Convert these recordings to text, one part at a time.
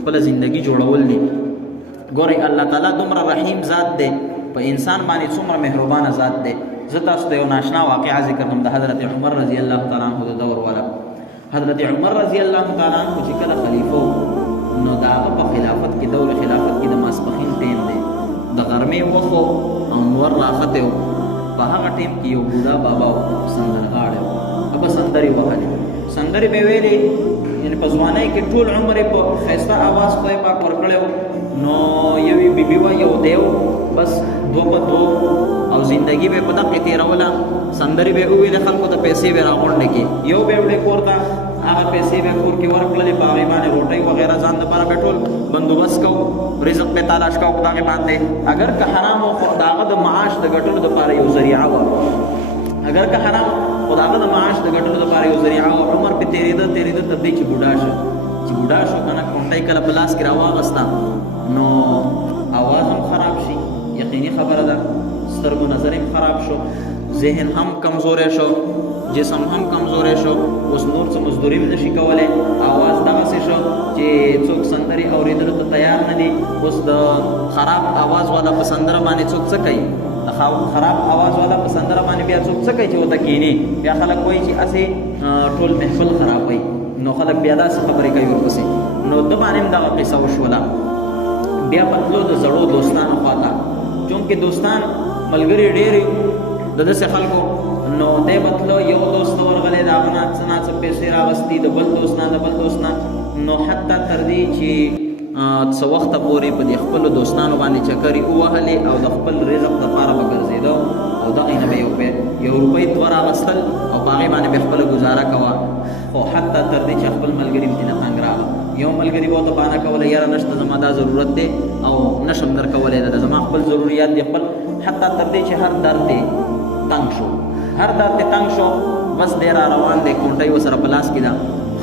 خپل ژوندۍ جوړول دي. ګورئ الله تعالی دومره رحیم ذات دی، په انسان باندې څومره مهربانه ذات دی. زه تاسو ته یو ناشنا واقعه ذکر کوم د حضرت عمر رضی الله تعالی عنہ د دور والا. حضرت عمر رضی الله تعالی عنہ چې کله خلیفہ نو د هغه په خلافت کې دور خلافت کې د ماسپښین ټیم دی، د غرمې وخت او نور راخته و. په هغه ټیم کې یو بوډا بابا سندرغاړی و، هغه سندرې وهلې، سندرې به ویلې، یعنې په ځوانۍ کې ټول عمر یې په ښایسته اواز خدای پاک ورکړی و. نو یوې بیبي وه یو دی و، بس دو په دو او زندگی به په دقې تېروله. سندرې به وویلې، خلکو ته پیسې به راغونډې کړي، یو به وړې کور ته، هغه پیسې به کور کې ورکړلې، په هغې باندې روټۍ وغیره ځان دپاره به ټول بندوبست کوو، رزق به تلاش کوو په دغې باندې. اگر که حرام و خو د هغه د معاش د ګټلو دپاره یو ذریعه وه، اگر که حرام خو د هغه د معاش د ګټلو دپاره یو ذریعه وه. عمر پې تېرېده تېرېده تر دې چې بوډا شو. چې بوډا شو که نه، کونټۍ کله په لاس کې راواغسته نو اواز هم خراب شي، یقیني خبره ده. سترګو نظر هم خراب شو، ذهن هم کمزوری شو، جسم هم کمزوری شو، اوس نور څه مزدوري هم نشي کولی. اواز دغسې شو چې څوک سندرې اورېدلو ته تیار نه دي. اوس د خراب اواز والا په سندره باندې څوک څه کوي؟ د خراب اواز والا په سندره باندې بیا څوک څه کوي چې ورته کښېني؟ بیا خلک وایي چې هسې ټول محفل خرابوي، نو خلک بیا داسې خبرې کوي ورپسې. نو ده باندې هم دغه قصه وشوله. بیا په تلو د زړو دوستانو خواته، چونکې دوستان ملګري ډېر د داسې خلکو، نو دی به تلو، یو دوست ته ورغلی، د هغه نه څه نه څه پیسې راغستي، د بل دوست نه د بل دوست نه، نو حتی تر دې چې څه وخته پورې په دې خپلو دوستانو باندې چکرې ووهلې او د خپل رزق دپاره به ګرځېده او دغې نه به یو روپۍ دوه راغستل او په هغې باندې به خپله ګزاره کوه. خو حتی تر دې چې خپل ملګري هم ترېنه تنګ راغله. یو ملګري به ورته بهانه کوله، یاره نشته زما دا ضرورت دی او نشم در کولی، دا زما خپل ضروریات دی خپل. حتی تر دې چې هر درد دی تنګ شو، هر درد دی تنګ شو، بس دی را روان دی، کونټۍ ورسره په لاس کې ده.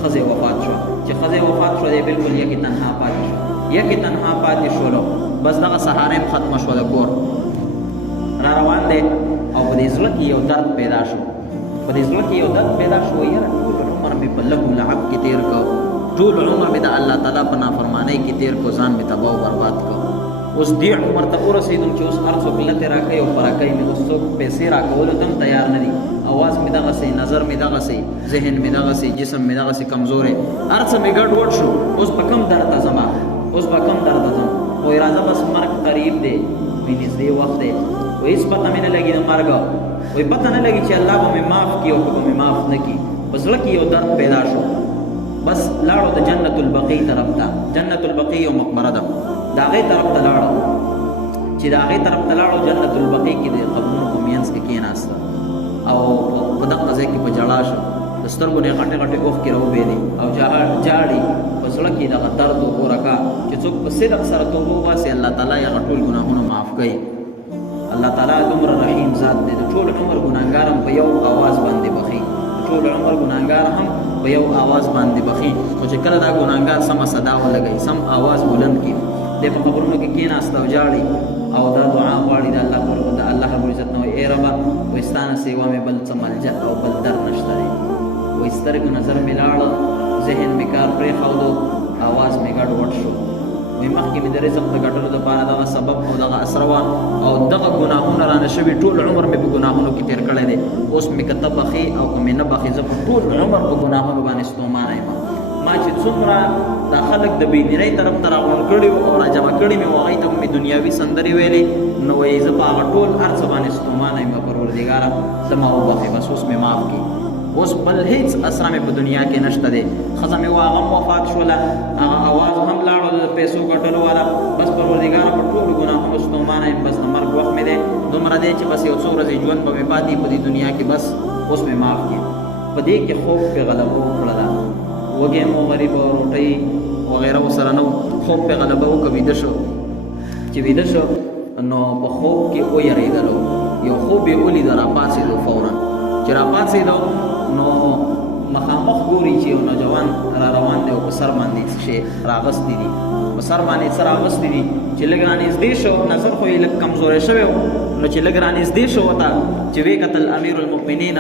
ښځې وفات شوه. چې ښځې وفات شوه، دی بلکل یکې تنها پاتې شو، یکې تنها پاتې شولو. بس دغه سهاره هم ختمه شوه د کور. را روان دی او په دې زړه کې یو درد پیدا شو، په دې زړه کې یو درد پیدا شو، یاره ټول عمر مې په لهو لعب کې تېر کړ، ټول عمر مې د الله تعالی په نافرمانۍ کې تېر کړ، ځان مې تباه و برباد کړ. اوس دې عمر ته ورسېدم چې اوس هر څوک لتې راکوي او پراکوي مې، اوس څوک پیسې راکولو ته هم تیار نه دي. اواز مې دغسې، نظر مې دغسې، ذهن مې دغسې، جسم مې دغسې کمزوری، هر څه مې ګډوډ شو. اوس به کوم درد ته ځمه، اوس به کوم درد ته ځم؟ وایي راځه بس مرګ قریب دی، وایي نږدې وخت دی، وایي هېڅ پته مې نه لګي د مرګ، وایي پته نه لګي چې الله به مې معاف کړي او که به مې معاف نه کړي. په زړه کې یو درد پیدا شو. بس لاړو د جنت البقیع طرف ته. جنت البقیع یو مقبره ده، د هغې طرف ته لاړو. چې د هغې طرف ته لاړو، جنت البقیع کې د قبرونو په منځ کې کېناسته او په دغه ځای کې په ژړا شو، د سترګو نه غټې غټې اوښکې راوبېلې او جاړي. په زړه کې دغه درد ورکا چې څوک په صدق سره توبه وباسي، الله تعالی یې هغه ټول ګناهونه معاف کوي. الله تعالی دومره رحیم ذات دی، د ټول عمر ګناهګار هم په یو اواز باندې بخي، ټول عمر ګناهګار هم په یو اواز باندې بخي. خو چې کله دا ګناهګار سمه صدا ولګوي، سم اواز بلند کړي، دی په قبرونو کې کېناسته او جاړي او دا دعا غواړي د الله رب العزت نه، ای ربه وایي ستا نه سیوا مې بل څه ملجأ او بل در نشته دی. وایي سترګو نظر مې لاړه، ذهن مې کار پرېښودو، اواز مې ګډوډ شو. وایي مخکې مې د رزق د ګټلو دپاره دغه سبب او دغه اسره وه او دغه ګناهونه رانه شوي، ټول عمر مې په ګناهونو کې تېر کړی دی. اوس مې که ته بخي او که مې نه بخي، زه په ټول عمر په ګناهونو باندې ستومانه یم. ما چې څومره دا خلک د بېدینۍ طرف ته راغونډ کړي وو او راجمع کړي مې وو، هغوی ته مې دنیاوي سندرې ویلې، نو وایي زه په هغه ټول هر څه باندې ستومانه یم. پروردګاره زه ما وبخې، بس اوس مې معاف کړي. اوس بل هېڅ اسره مې په دنیا کې نشته دی. ښځه مې وه هغه هم وفات شوله، هغه اواز هم لاړو د پیسو ګټلو والا. بس پروردګاره په ټولو ګناهونو ستومانه یم، بس د مرګ وخت مې دی دومره دی چې بس یو څو ورځې ژوند به مې پاتې په دې دنیا کې، بس اوس مې معاف کړي. په دې کې خوب پې غلبه وکړله، وږی مو غریب روټۍ وغیره ورسره نه و، خوب پې غلبه وکړه، ویده شو. چې ویده شو نو په خوب کې ویرېدلو، یو خوب یې ولیده، راپاڅېدو فورا. چې راپاڅېدو نو مخامخ ګوري چې یو نوجوان را روان دی او په سر باندې څه شی راغستی دي، په سر باندې څه راغستی دي. چې لږ رانږدې شو، نظر خو یې لږ کمزوری شوی و، نو چې لږ رانږدې شو ورته، چې ویې کتل امیر المؤمنین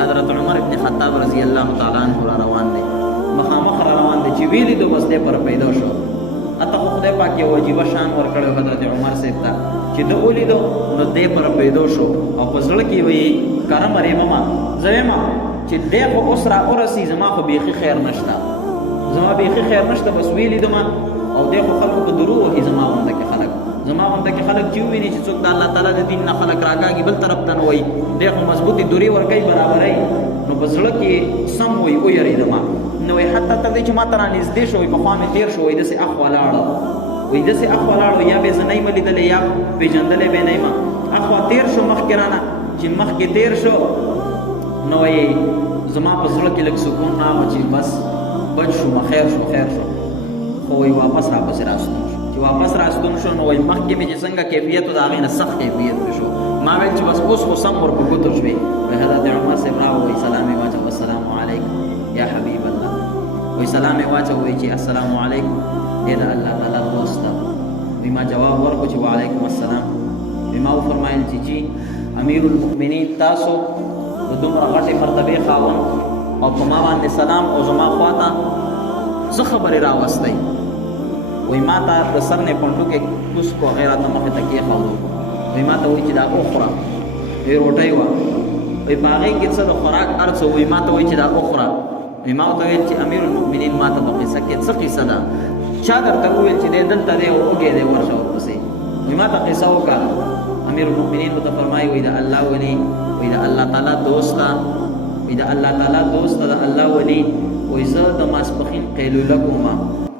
حضرت عمر ابن خطاب رضی الله تعالی عنه را روان دی، مخامخ را روان دی. چې ویې لیدو بس دی پر پیدا شو، پاک یو عجیبه شان ورکړی حضرت عمر صاحب ته چې ده ولیدو نو دی پر پیدو شو او په زړه کې وایي کره مریم ما زه وایم چې دی خو اوس را ورسي زما خو بیخي خیر نشته زما بیخي خیر نشته بس ویلیدم او دی خو خلکو په درو وهي زما غونده کې خلک چې وویني چې څوک د الله تعالی د دین نه خلک راکاږي بل طرف ته نه وایي دی خو مضبوطې دورې ورکوي برابروي نو په زړه کې سم وایي ویرېدم نو وایي حتی تر دې چې ما ته رانږدې شو وایي پخوا مې تېر شو وایي داسې اخ ولاړه وایي داسې اخ ولاړو یا به زه نه یم لیدلی یا پېژندلی به نه یم اخوا تېر شو مخکې رانه چې مخکې تېر شو نو وایي زما په زړه کې لږ سکون راغی چې بس بچ شوم خیر شو خو وایي واپس راپسې راستون شو چې واپس راستون شو نو وایي مخکې مې چې څنګه کیفیت و د هغې نه سخت کیفیت مې شو ما ویل چې بس اوس خو سم ور په ګوتو شوې وایي حضرت عمر صاحب راغی وایي سلام یې واچو السلام علیکم یا حبیب الله وایي سلام یې واچو وایي چې السلام علیکم ای د الله تعالی دوست وایي ما جواب ورکړو چې وعلیکم السلام وایي ما وفرمایل چې جی امیر المؤمنین تاسو د دومره غټې مرتبې خاوند او په ما باندې سلام او زما خواته څه خبرې راوستی وایي ما ته د سر نه پنډو کې کوس کو هغې راته مخې ته کېښودو وایي ما ته وایي چې دا وخوره وایي روټۍ وه وایي په هغې کې څه د خوراک هر څه وایي ما ته وایي چې دا وخوره وایي ما ورته ویل چې امیر المؤمنین ما ته په قصه کې څه قصه ده چا درته وویل چې دی دلته دی او وږی دی ورشه ورپسې وایي ما ته قصه وکړه امیر المؤمنین ورته فرمایي وایي د الله ولي وایي د الله تعالی دوست ده وایي د الله تعالی دوست ده د الله ولي وایي زه د ماسپښین قیلوله کوم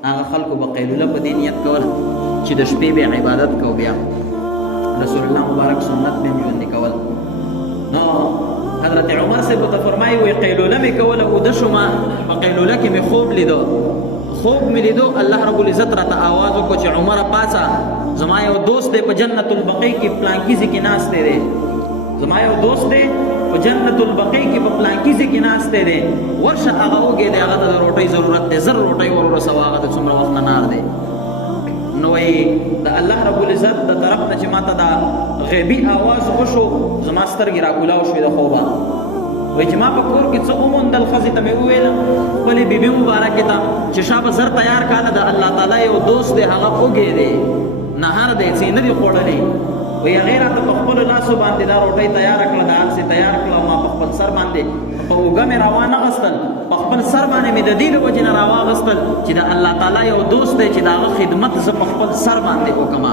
هغه خلکو به قیلوله په دې نیت کول چې د شپې به عبادت کو بیا رسول الله مبارک سنت به ژوندي کول نو حضرت عمر صاحب ته فرمایي وایي قیلوله مې کوله اوده شومه په قیلوله کې مې خوب مې لیدو الله رب العزت راته آواز وکړو چې عمره پاڅه زما یو دوست دی په جنت البقیع کې پلانکي ځای کې ناستی دی زما یو دوست دی په جنت البقیع کې په پلانکي ځای کې ناستی دی ورشه هغه وږی دی هغه ته د روټۍ ضرورت دی زر روټۍ ور ورسوه هغه ته څومره وخت نه نار دی نو وایي د الله رب العزت د طرف نه چې ما ته دا غیبي آواز وشو زما سترګې راکولاو شوې د خوبه وایي چې ما په کور کې څه وموندل ښځې ته مې وویل خپلې بیبي مبارکې ته چې شابه زر تیار کاله د الله تعالی یو دوست دی هغه وږی دی نهار دی څه نه دي خوړلی وایي هغې راته په خپلو لاسو باندې دا روټۍ تیاره کړه دا هر څه تیار کړه ما په خپل سر باندې په اوږه مې راوانغستل په خپل سر باندې مې د دې له وجې نه راواغستل چې د الله تعالی یو دوست دی چې د هغه خدمت زه په خپل سر باندې وکړم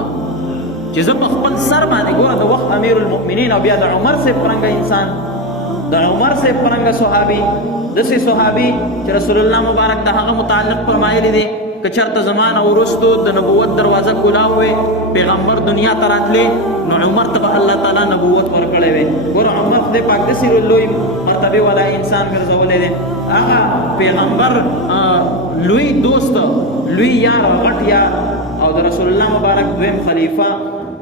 چې زه په خپل سر باندې ګوره د وخت امیر المؤمنین او بیا د عمر صاحب پرنګه انسان د عمر صاحب پرنګه صحابي داسې صحابي چې رسول الله مبارک د هغه متعلق فرمایلی دی که چېرته زمانه وروستو د نبوت دروازه کولاو وی پیغمبر دنیا ته راتلی نو عمر ته به الله تعالی نبوت ورکړی وی ګوره عمر خدای پاک داسې لوی مرتبې والا انسان ګرځولی دی هغه پیغمبر لوی دوست لوی یار غټ یار او د رسول الله مبارک دویم خلیفه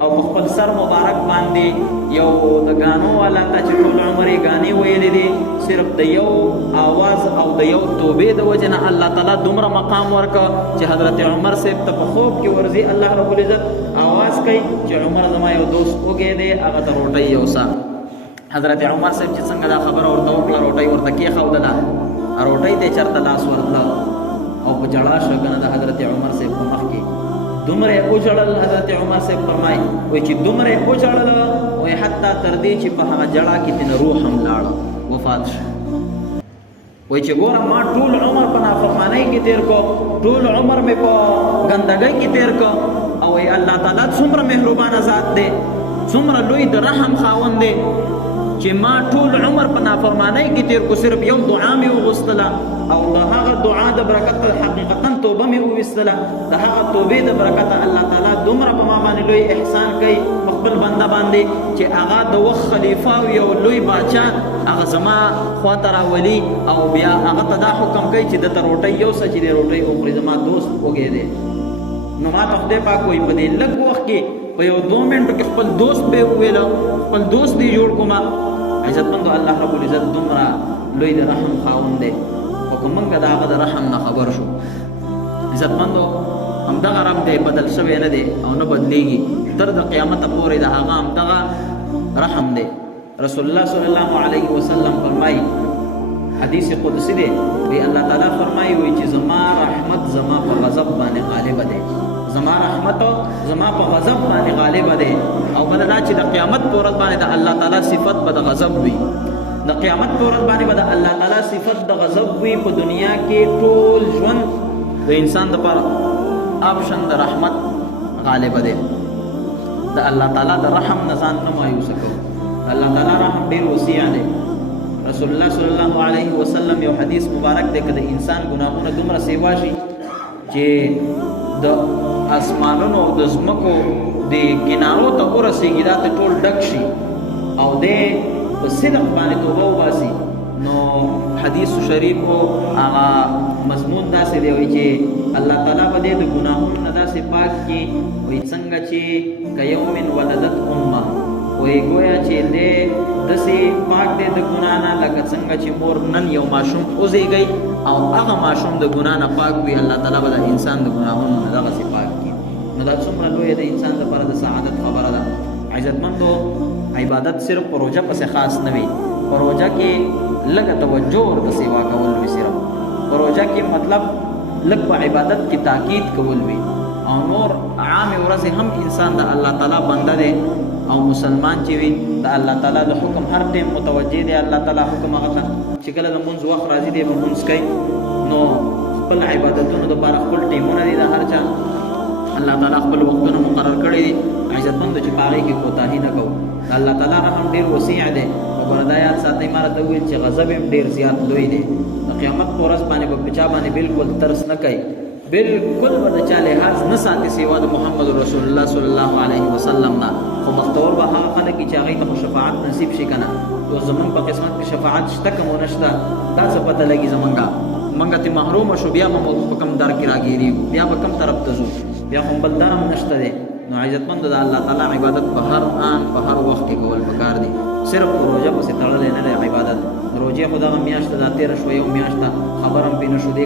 او په خپل سر مبارک باندې یو د غانو والا ته چې ټول عمر یې غانې ویلې دي صرف د یو آواز او د یو توبې د وجې نه الله تعالی دومره مقام ورکړه چې حضرت عمر صاحب ته په خوب کې ورځي الله رب العزت آواز کوي چې عمر زما یو دوست وږی دی هغه ته روټۍ یوسه حضرت عمر صاحب چې څنګه دا خبره ورته وکړه روټۍ ورته کېښودله روټۍ ته یې چېرته لاس ورتله او په ژړا شوه که نه د حضرت عمر صاحب په مخ کې دومره یې وژړل حضرت عمر صاحب فرمایي وایي چې دومره یې وژړل وایي حتی تر دې چې په هغه ژړا کې تېنه روح هم لاړه وفات شو وایي چې ګوره ما ټول عمر په نافرمانۍ کې تېر کړو ټول عمر مې په ګندګۍ کې تېر کړو او وایي الله تعالی څومره مهربانه ذات دی څومره لوی د رحم خاوند دی چې ما ټول عمر په نافرمانۍ کې تېر کو صرف یو دعا مې وغوښتله او د هغه دعا د برکته حقیقتا توبه مې وویستله د هغه توبې د برکته الله تعالی دومره په ما باندې لوی احسان کوي په خپل بنده باندې چې هغه د وخت خلیفه او یو لوی باچا هغه زما خواته راولي او بیا هغه ته دا حکم کوي چې دته روټۍ یوسه چې دې روټۍ وخوري زما دوست وږی دی نو ما ته خدای پاک وایي په دې لږ وخت کې په یو 2 منټو کې خپل دوست به وویله خپل دوست دې جوړ کړم عزتمندو الله رب العزت دومره لوی د رحم خاوند دی خو که موږ د هغه د رحم نه خبر شو عزتمندو همدغه رب دی بدل شوی نه دی او نه بدلیږي تر د قیامته پورې د هغه همدغه رحم دی رسول الله صلی الله علیه وسلم فرمایي حدیث قدسی دی وی الله تعالی فرمایي وی چې زما رحمت زما په غضب باندې غالب دی زما رحمت قیامت زما په غضب باندې غالب دی او بل دا چې د قیامت په ورځ باندې د الله تعالی صفت به د غضب وي د قیامت په ورځ باندې به د الله تعالی صفت د غضب وي په دنیا کې ټول ژوند د انسان لپاره آپشن د رحمت غالب دی د الله تعالی د رحم نه ځان نه مایوسه کوو الله تعالی رحم ډېر وسیع دی رسول الله صلی الله علیه وسلم یو حدیث مبارک دی که د انسان ګناهونه دومره سیوا شي چې د اسمانونو او د ځمکو د کنارو ته ورسېږي دا ته ټول ډک شي او دی په صدق باندې توبه وباسي نو حدیث شریفو هغه مضمون داسې دی وایي چې الله تعالی به دې د ګناهونو نه داسې پاک کړي وایي څنګه چې کیوم ولدت امه وایي گویا چې دې داسې پاک دی د ګناه نه لکه څنګه چې مور نن یو ماشوم وزېږي او هغه ماشوم د ګناه نه پاک وي الله تعالی به د انسان د ګناهونو نه دغسې پاک کړي نو دا څومره لویه د انسان لپاره د سعادت خبره ده عزتمندو عبادت صرف په روژه پسې خاص نه وي په روژه کې لږه توجه ورته سیوا کول وي صرف په روژه کې مطلب لږ په عبادت کې تاکید کول وي او نور عام ورځې هم انسان د الله تعالی بنده دی او مسلمان چې وي د الله تعالی د حکم هر ټیم متوجه دی الله تعالی حکم هغه چې کله د مونځ وخت راځي دی به مونځ کوي نو خپل عبادتونو دپاره خپل ټیمونه دي د هر چا الله تعالی خپل وختونه مقرر کړي دي عزتمندو چې په هغې کې کوتاهي نه کوو د الله تعالی رحم ډېر وسیع دی وګوره دا یاد ساتئ ما راته وویل چې غضب یې ډېر زیات لوی دی د قیامت په ورځ باندې به په چا باندې بالکل ترس نه کوي بالکل به د چا لحاظ نه ساتي سوا د محمد رسول الله صلی الله علیه وسلم نه خو بختور به هغه خلک چې هغوی ته خو شفاعت نصیب شي که نه اوس زمونږ په قسمت کې شفاعت شته که مو نشته دا څه پته لګي زمونږه مونږه ترې محرومه شو بیا به مو په کوم در کې راګېرېږو بیا به کوم طرف ته ځو بیا خو بل در هم نشته دی نو عزتمندو د الله تعالی عبادت په هر آن په هر وخت کې کول پکار دی صرف په روژه پسې تړلی نه دی عبادت روژې خو دغه میاشت دا تېره شوه یو میاشته خبر هم پرې نه شو دې